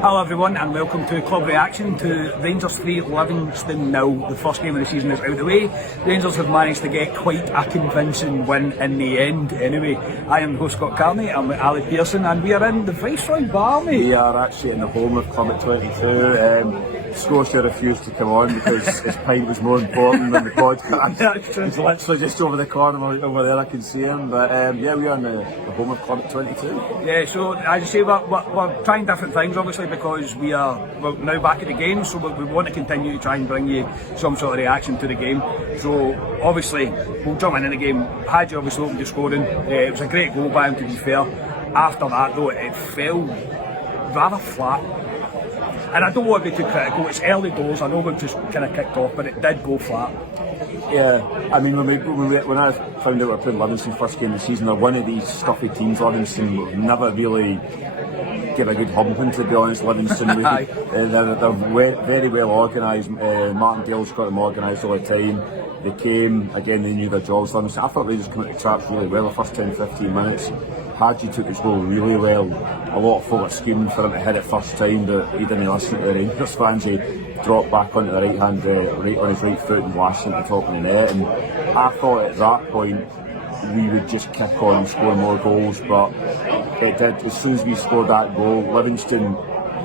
Hello everyone and welcome to Club Reaction to Rangers 3, Livingston 0. The first game of the season is out of the way. Rangers have managed to get quite a convincing win in the end. Anyway, I am the host Scott Carney, I'm with Ali Pearson and we are in the Viceroy Bar, mate. We are actually in the home of Club at 22. Scotia refused to come on because his pint was more important than the podcast. That's true. He's literally just over the corner over there, I can see him. But yeah, we are in the home of Club at 22. Yeah, so as you say, we're trying different things obviously because we're now back at the game, so we want to continue to try and bring you some sort of reaction to the game. So obviously we'll jump into the game. Hadji obviously opened the scoring. It was a great goal by him, to be fair. After that though, it fell rather flat. And I don't want to be too critical, it's early doors, I know we've just kind of kicked off, but it did go flat. Yeah, I mean, when I found out we were playing Livingston first game of the season, they're one of these stuffy teams. Livingston never really give a good humping, to be honest. Livingston, they're very well organised. Martin Dale's got them organised all the time. They came, again, they knew their jobs. Livingston, I thought they just came out the traps really well the first 10-15 minutes. Hadji took his goal really well. A lot of folk are screaming for him to hit it first time, but he didn't listen to the Rangers fans. He dropped back onto the right hand, right on his right foot and lashed into the top of the net. And I thought at that point we would just kick on and score more goals, but it did. As soon as we scored that goal, Livingston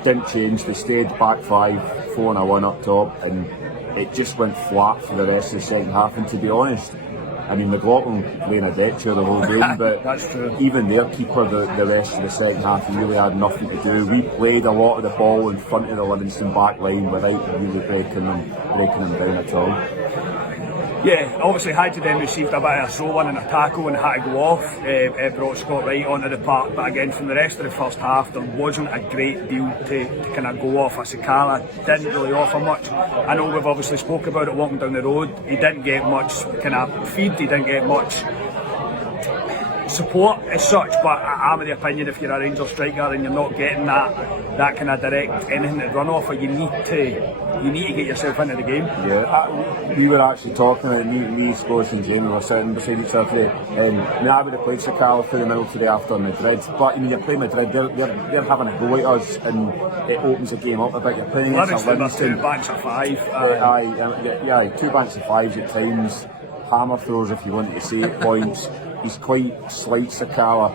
didn't change. They stayed back 5-4-1 up top, and it just went flat for the rest of the second half. And to be honest, I mean, McLaughlin playing a deck chair the whole game, but That's true. Even their keeper, the rest of the second half, he really had nothing to do. We played a lot of the ball in front of the Livingston back line without really breaking them down at all. Yeah, obviously Hadji then received a bit of a slow one and a tackle and had to go off. It brought Scott Wright onto the park, but again from the rest of the first half there wasn't a great deal to kind of go off. Sakala didn't really offer much. I know we've obviously spoke about it walking down the road. He didn't get much kind of feed, he didn't get much support as such, but I'm of the opinion if you're a Rangers striker and you're not getting that kind of direct anything to run off, you need to get yourself into the game. Yeah, we were actually talking about me, Scott and Jamie were sitting beside each other today. I would have played Sakala through the middle today after Madrid, but when you're playing Madrid, they're having a go at us and it opens the game up a bit. You're playing against Livingston, 2 banks of 5. Yeah, 2 banks of 5s at times. Hammer throws, if you want to say it, points. He's quite slight, Sakala.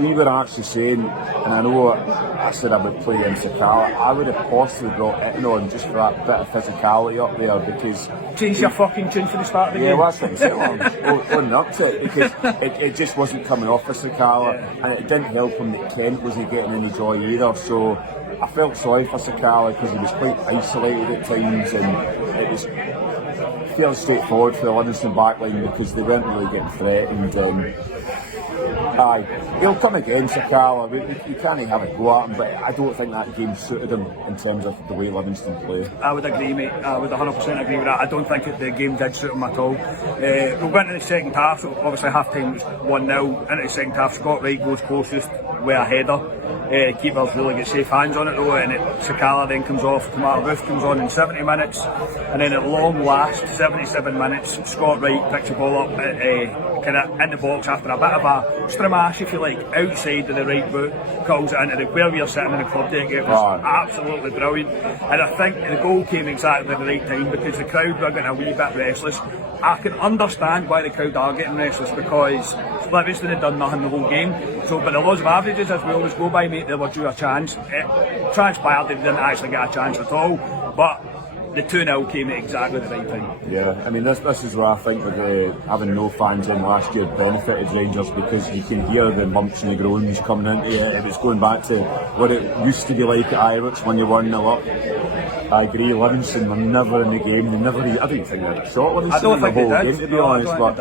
We were actually saying, and I know I said I would play in Sakala, I would have possibly brought Itten on just for that bit of physicality up there because... Change your fucking tune for the start of the game. Yeah, well, that's what I'm saying. Going up to it because it just wasn't coming off for Sakala, and it didn't help him that Kent wasn't getting any joy either. So I felt sorry for Sakala because he was quite isolated at times, and it was fairly straightforward for the Livingston backline because they weren't really getting threatened. He'll come again, Sakala. We can't have a go at him, but I don't think that game suited him in terms of the way Livingston play. I would agree, mate. I would 100% agree with that. I don't think the game did suit him at all. We went into the second half, so obviously half time was 1-0. Into the second half, Scott Wright goes closest with a header. The keepers really get safe hands on it though, and Sakala then comes off. Kamara Roof comes on in 70 minutes, and then at long last, 77 minutes, Scott Wright picks the ball up kind of in the box after a bit of a stramash, if you like, outside of the right boot, calls it into where we are sitting in the club deck. It was absolutely brilliant, and I think the goal came exactly at the right time because the crowd were getting a wee bit restless. I can understand why the crowd are getting restless because Livingston had done nothing the whole game. So, but the laws of averages, as we always go by, mate, they were due a chance. It transpired they didn't actually get a chance at all, but the 2-0 came at exactly the right time. Yeah, I mean, this is where I think with having no fans in last year benefited Rangers because you can hear the mumps and the groans coming into it. It was going back to what it used to be like at Ibrox when you 1-0 up. I agree, Livingston were never in the game. They never, I don't think they had a shot Livingston in the whole game, to be honest. But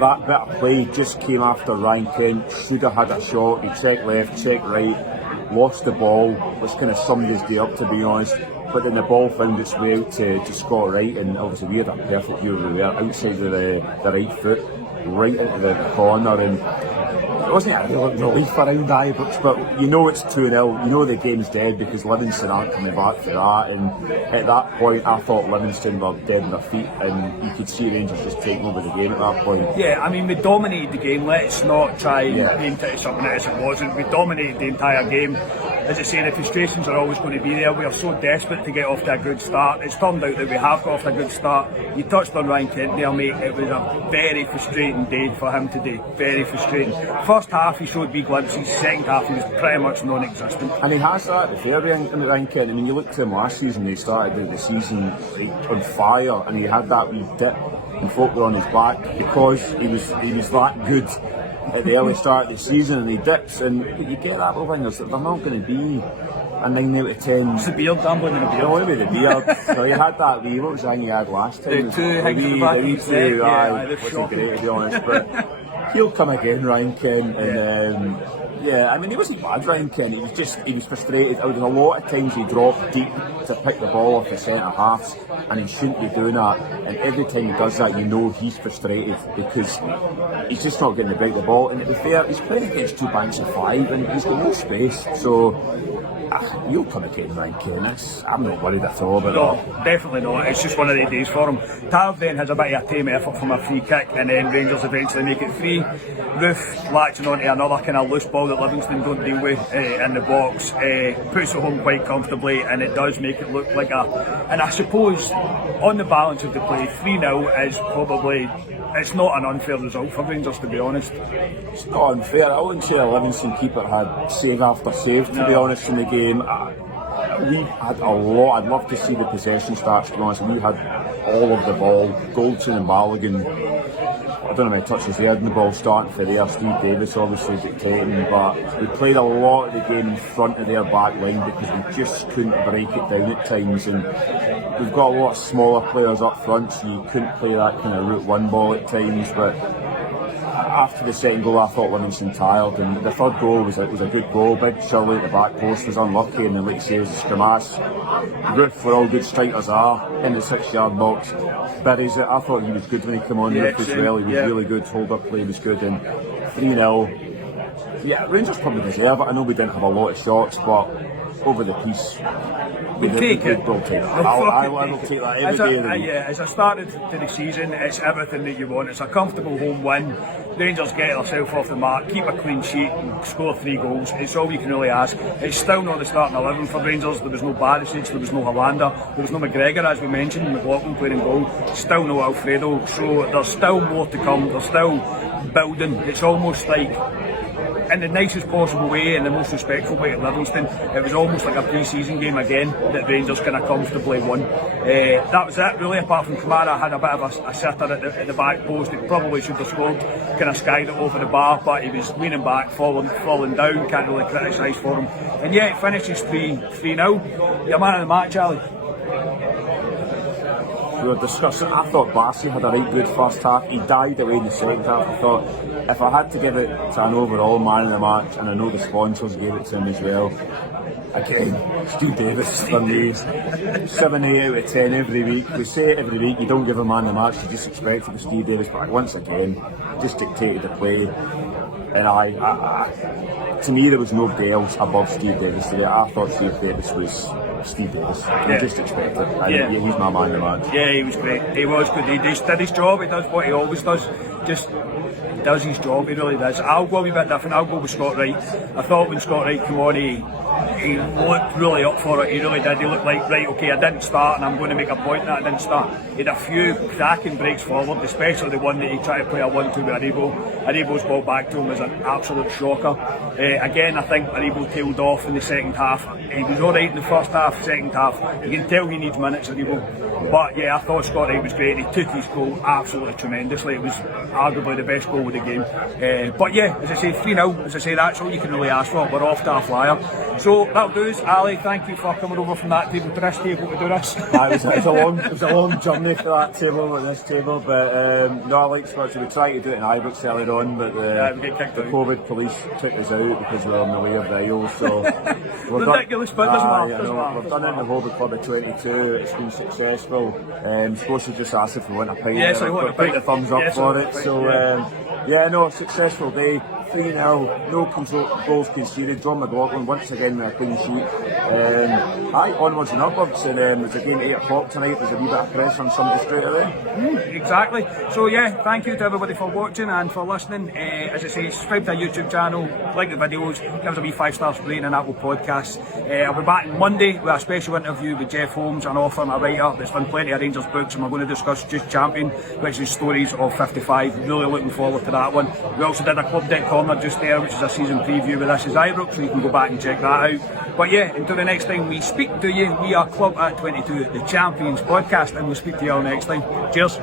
that bit of play just came after Ryan Kent should have had a shot. He checked left, checked right, lost the ball, which kind of summed his day up, to be honest. But then the ball found its way out to Scott Wright, and obviously we had a perfect view of it there, outside of the right foot, right into the corner, and it wasn't a real relief around Ibrox, but you know it's 2-0, you know the game's dead because Livingston aren't coming back for that, and at that point I thought Livingston were dead on their feet, and you could see Rangers just taking over the game at that point. Yeah, I mean we dominated the game, let's not try and paint it as something else it wasn't. We dominated the entire game. as I say, the frustrations are always going to be there. We are so desperate to get off to a good start. It's turned out that we have got off to a good start. You touched on Ryan Kent there, mate. It was a very frustrating day for him today. Very frustrating. First half he showed wee glimpses. Second half he was pretty much non-existent. And he has that at the fair, Ryan Kent. I mean, you look to him last season, he started the season on fire, and he had that wee dip and folk were on his back because he was that good at the early start of the season, and he dips, and you get that with wingers that they're not going to be a 9 out of 10. It's the beard, I'm blaming the beard. No, maybe the beard. So you had that wee, what was the thing you had last time? The two hanging at the back of his neck, wasn't great to be honest, but he'll come again, Ryan Kent, and I mean, he wasn't bad, Ryan Kent. He was frustrated. There was a lot of times he dropped deep to pick the ball off the centre halves, and he shouldn't be doing that. And every time he does that, you know he's frustrated because he's just not getting to break the ball. And to be fair, he's playing against two banks of five, and he's got no space. So you'll come again, Ryan Kent. I'm not worried at all about that. No, definitely not. It's just one of the days for him. Tav then has a bit of a tame effort from a free kick, and then Rangers eventually make it free. Roof latching onto another kind of loose ball that Livingston don't deal with in the box, puts it home quite comfortably, and it does make it look like a. And I suppose on the balance of the play, 3-0 is probably. It's not an unfair result for Rangers, to be honest. It's not unfair. I wouldn't say a Livingston keeper had save after save, to be honest, in the game. We had a lot. I'd love to see the possession stats, to be honest. We had all of the ball. Goldson and Balogun, I don't know how many touches they had in the ball starting for there. Steve Davis obviously dictating, but we played a lot of the game in front of their back line because we just couldn't break it down at times, and we've got a lot of smaller players up front, so you couldn't play that kind of route one ball at times. But after the second goal, I thought Livingston tired, and the third goal was a good goal. Big Shirley at the back post was unlucky, and then like you say, it was a scramass. Roof, where all good strikers are, in the 6-yard box, buries it. I thought he was good when he came on. Roof as well, he was really good. Hold-up play was good, and 3-0. Yeah, Rangers probably deserve it. I know we didn't have a lot of shots, but over the piece, we'll take it. We'll take it. I will take that every day of the week. As I started to the season, it's everything that you want. It's a comfortable home win. Rangers get themselves off the mark, keep a clean sheet and score 3 goals. It's all you can really ask. It's still not the starting 11 for Rangers. There was no Barisic, there was no Hollander, there was no McGregor, as we mentioned, McLaughlin playing in goal. Still no Alfredo. So there's still more to come. They're still building. It's almost like, in the nicest possible way and the most respectful way at Livingston, it was almost like a pre-season game again that Rangers kind of comfortably won. That was it really, apart from Kamara had a bit of a sitter at the back post. He probably should have scored, kind of skied it over the bar, but he was leaning back, falling down, can't really criticise for him. And yeah, it finishes 3-0. Your man of the match, Ali. We were discussing, I thought Barsi had a right good first half. He died away in the second half. I thought if I had to give it to an overall man of the match, and I know the sponsors gave it to him as well, again, Steve Davis for me. 7, 8 out of 10 every week. We say it every week, you don't give a man of the match, you just expect it to Steve Davis, but once again, just dictated the play. And to me, there was nobody else above Steve Davis today. I thought Steve Davis was Steve Davis. You just expect it. And he's my man of the match. Yeah, he was great. He was good. He just did his job. He does what he always does. Just does his job. He really does. I'll go a wee bit different. I'll go with Scott Wright. I thought when Scott Wright came on, he looked really up for it. He really did. He looked like, right, okay, I didn't start and I'm going to make a point that I didn't start. He had a few cracking breaks forward, especially the one that he tried to play a 1-2 with Aribo. Aribo's ball back to him was an absolute shocker. Again, I think Aribo tailed off in the second half. He was alright in the first half, second half. You can tell he needs minutes, Aribo. But yeah, I thought Scott Wright was great. He took his goal absolutely tremendously. It was arguably the best goal of the game. But yeah, as I say, 3-0. As I say, that's all you can really ask for. We're off to a flyer. So that'll do us. Ali, thank you for coming over from that table to this table to do this. It was a long journey for that table and this table, but no, I like Spurs. We tried to do it in Ibrox earlier on, but the COVID police took us out because we were on the way of the aisle. So ridiculous, but it doesn't matter. We've done it in the Hobby Club at 22. It's been successful. Supposed to just ask if we want a pint. Yes, I want a pint. Put the thumbs up for it. So successful day. 3-0, no goals conceded. John McLaughlin once again with a clean sheet. Onwards and upwards, and there's a game at 8 o'clock tonight. There's a wee bit of pressure on somebody straight away. Exactly. So yeah, thank you to everybody for watching and for listening. As I say, subscribe to our YouTube channel, like the videos, give us a wee 5-star rating on Apple Podcasts. I'll be back on Monday with a special interview with Jeff Holmes, an author and a writer that's done plenty of Rangers books, and we're going to discuss Just Champion, which is stories of 55. Really looking forward to that one. We also did a Club Deck Corner just there, which is a season preview with This Is Ibrox, so you can go back and check that out. But yeah, until the next time we speak to you, we are Club at 22, the Champions podcast, and we'll speak to you all next time. Cheers.